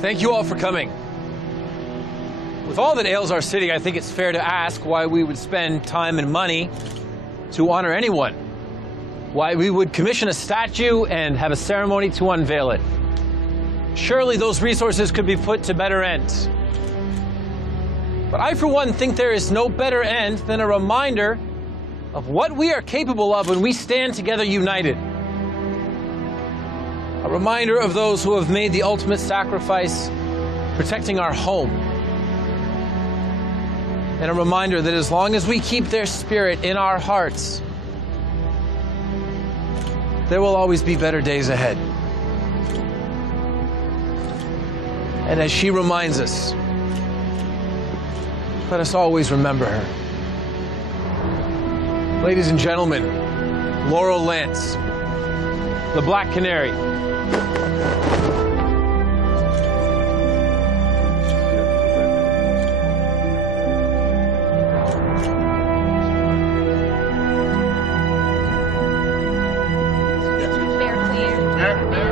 Thank you all for coming. With all that ails our city, I think it's fair to ask why we would spend time and money to honor anyone. Why we would commission a statue and have a ceremony to unveil it. Surely those resources could be put to better ends. But I, for one, think there is no better end than a reminder of what we are capable of when we stand together united. A reminder of those who have made the ultimate sacrifice, protecting our home. And a reminder that as long as we keep their spirit in our hearts, there will always be better days ahead. And as she reminds us, let us always remember her. Ladies and gentlemen, Laurel Lance, the Black Canary. Mayor, please.